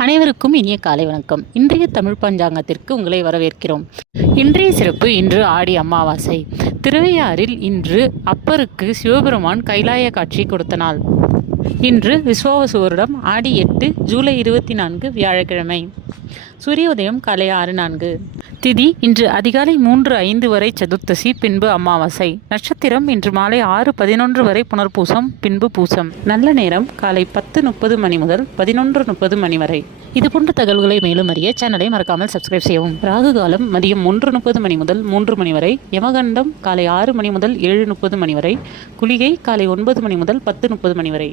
அனைவருக்கும் இனிய காலை வணக்கம். இன்றைய தமிழ் பஞ்சாங்கத்திற்கு உங்களை வரவேற்கிறோம். இன்றைய சிறப்பு இன்று ஆடி அமாவாசை. திருவையாறில் இன்று அப்பருக்கு சிவபெருமான் கைலாய காட்சி கொடுத்த நாள். இன்று விஸ்வாவசு வருடம் ஆடி எட்டு ஜூலை இருபத்தி நான்கு வியாழக்கிழமை. சூரிய உதயம் காலை ஆறு நான்கு. திதி இன்று அதிகாலை மூன்று ஐந்து வரை சதுர்த்தசி பின்பு அமாவாசை. நட்சத்திரம் இன்று மாலை ஆறு பதினொன்று வரை புனர்பூசம் பின்பு பூசம். நல்ல நேரம் காலை பத்து முப்பது மணி முதல் பதினொன்று முப்பது மணி வரை. இது போன்ற தகவல்களை மேலும் அறிய சேனலை மறக்காமல் சப்ஸ்கிரைப் செய்யவும். ராகு காலம் மதியம் ஒன்று முப்பது மணி முதல் மூன்று மணி வரை. யமகண்டம் காலை ஆறு மணி முதல் ஏழு முப்பது மணி வரை. குளிகை காலை ஒன்பது மணி முதல் பத்து முப்பது மணி வரை.